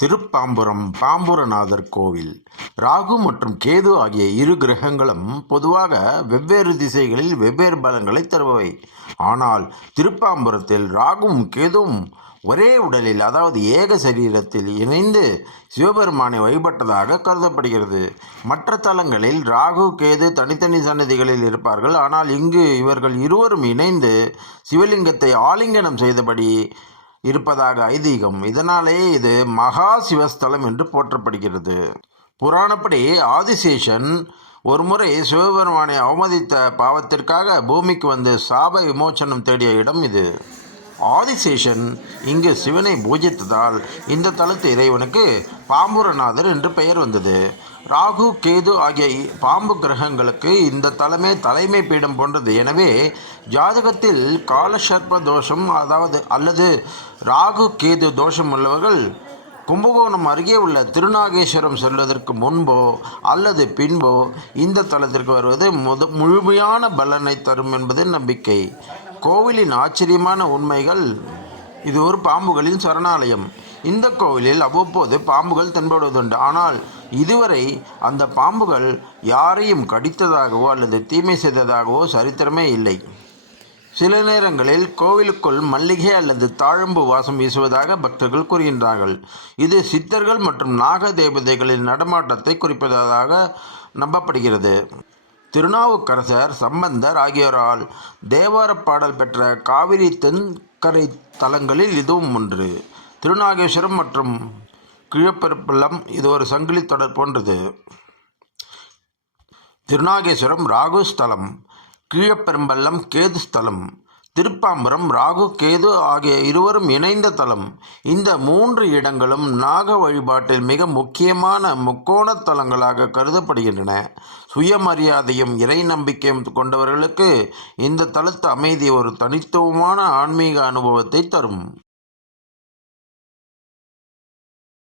திருப்பாம்புரம் பாம்புரநாதர் கோவில். ராகு மற்றும் கேது ஆகிய இரு கிரகங்களும் பொதுவாக வெவ்வேறு திசைகளில் வெவ்வேறு பலன்களை தருபவை. ஆனால் திருப்பாம்புரத்தில் ராகுவும் கேதுவும் ஒரே உடலில், அதாவது ஏக சரீரத்தில் இணைந்து சிவபெருமானை வழிபட்டதாக கருதப்படுகிறது. மற்ற தலங்களில் ராகு கேது தனித்தனி சன்னதிகளில் இருப்பார்கள். ஆனால் இங்கு இவர்கள் இருவரும் இணைந்து சிவலிங்கத்தை ஆலிங்கனம் செய்தபடி இருப்பதாக ஐதீகம். இதனாலேயே இது மகா சிவஸ்தலம் என்று போற்றப்படுகிறது. புராணப்படி ஆதிசேஷன் ஒருமுறை சிவபெருமானை அவமதித்த பாவத்திற்காக பூமிக்கு வந்து சாப விமோச்சனம் தேடிய இடம் இது. ஆதிசேஷன் இங்கு சிவனை பூஜித்ததால் இந்த தலத்து இறைவனுக்கு பாம்புரநாதர் என்று பெயர் வந்தது. ராகு கேது ஆகிய பாம்பு கிரகங்களுக்கு இந்த தலமே தலைமை பீடம் போன்றது. எனவே ஜாதகத்தில் காலசர்ப்ப தோஷம் அல்லது ராகு கேது தோஷம் உள்ளவர்கள் கும்பகோணம் அருகே உள்ள திருநாகேஸ்வரம் செல்வதற்கு முன்போ அல்லது பின்போ இந்த தலத்திற்கு வருவது முழுமையான பலனை தரும் என்பது நம்பிக்கை. கோவிலின் ஆச்சரியமான உண்மைகள்: இது ஒரு பாம்புகளின் சரணாலயம். இந்த கோவிலில் அவ்வப்போது பாம்புகள் தென்படுவதுண்டு. ஆனால் இதுவரை அந்த பாம்புகள் யாரையும் கடித்ததாகவோ அல்லது தீமை செய்ததாகவோ சரித்திரமே இல்லை. சில நேரங்களில் கோவிலுக்குள் மல்லிகை அல்லது தாழம்பு வாசம் வீசுவதாக பக்தர்கள் கூறுகின்றார்கள். இது சித்தர்கள் மற்றும் நாக தேவதைகளின் நடமாட்டத்தை குறிப்பதாக நம்பப்படுகிறது. திருநாவுக்கரசர், சம்பந்தர் ஆகியோரால் தேவார பாடல் பெற்ற காவிரி தென்கரை தலங்களில் இதுவும் ஒன்று. திருநாகேஸ்வரம் மற்றும் கீழப்பெரும்பள்ளம் இது ஒரு சங்கிலி தொடர் போன்றது. திருநாகேஸ்வரம் ராகு ஸ்தலம், கீழப்பெரும்பள்ளம் கேது ஸ்தலம். திருப்பாம்புரம் ராகு கேது ஆகிய இருவரும் இணைந்த தலம். இந்த மூன்று இடங்களும் நாக வழிபாட்டில் மிக முக்கியமான முக்கோண தலங்களாக கருதப்படுகின்றன. சுயமரியாதையும் இறை நம்பிக்கையும் கொண்டவர்களுக்கு இந்த தலத்து அமைதி ஒரு தனித்துவமான ஆன்மீக அனுபவத்தை தரும்.